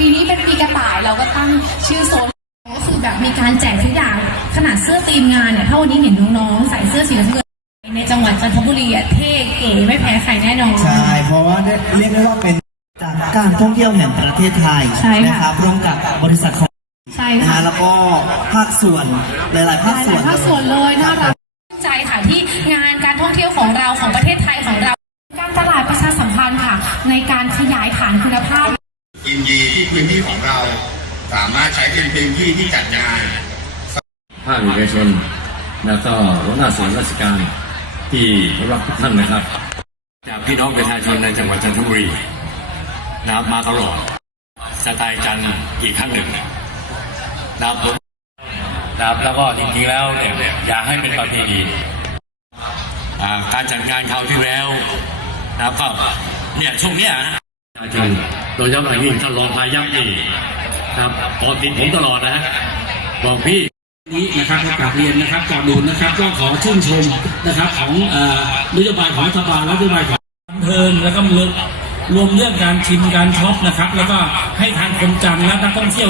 ปีนี้เป็นปีกระต่ายเราก็ตั้งชื่อโซนก็คือแบบมีการแจกทุกอย่างขนาดเสื้อทีมงานเนี่ยถ้าวันนี้เห็นน้องๆใส่เสื้อสีน้ำเงินในจังหวัดจันทบุรีอะเท่เก๋ไม่แพ้ใครแน่นอน ใช่ เพราะว่าเรียกได้ว่าเป็นจากการท่องเที่ยวแห่งประเทศไทยใช่ค่ะนะครับร่วมกับบริษัทของใช่นะค่ะฮะแล้วก็ภาคส่วนหลาย ๆ ภาคส่วนภาคส่วนเลยน่ารักใจค่ะที่งานการท่องเที่ยวของเราของประเทศไทยของเรา การตลาดประชาสัมพันธ์ค่ะ ในการขยายฐานคุณภาพ ยินดีที่พื้นที่ของเรา สามารถใช้เป็นพื้นที่ที่จัดงาน ภาคเอกชน แล้วก็หัวหน้าส่วนราชการที่รักทุกท่านนะครับ จากพี่น้องประชาชนในจังหวัดจันทบุรีนะครับมาตลอดจะตายกันอีกครั้งหนึ่งนะครับผมนะครับแล้วก็จริงๆแล้วเนี่ยอยากให้เป็นประเพณีอ่าการจัดงานคราวที่แล้วนะครับก็เนี่ยช่วงเนี้ยนะาชนโดยเฉพาะยิ่งท่านรองพายัพนี่ครับปกติผมตลอดนะบอกพี่นี้นะครับก็กลับเรียนนะครับก่อนดูนนะครับก็ขอชื่นชมนะครับของอ่อนโยบายของรัฐบาลและนโยบายของบันเทิงแล้วก็รวมรวมเรื่องการชิมการช็อปนะครับ แล้วก็ให้ทางคนจันทร์และนักท่องเที่ยว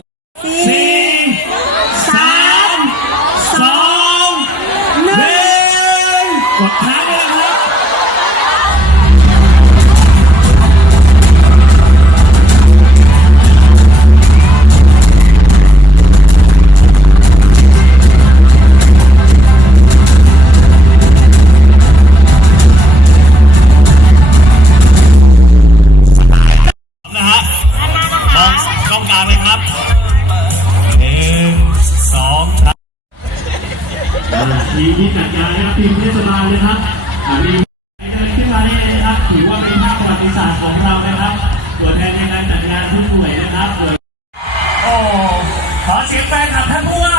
กางเลยครับหนึ่งสองสามทีมที่จัดงานนะครับทีมเทศบาลนะครับอ่ามีขึ้นมาได้เลยนะครับถือว่าเป็นภาพประวัติศาสตร์ของเรานะครับตัวแทนในการจัดงานทุกหน่วยนะครับโอ้ขอเสียงแฟนคลับท่านผู้ว่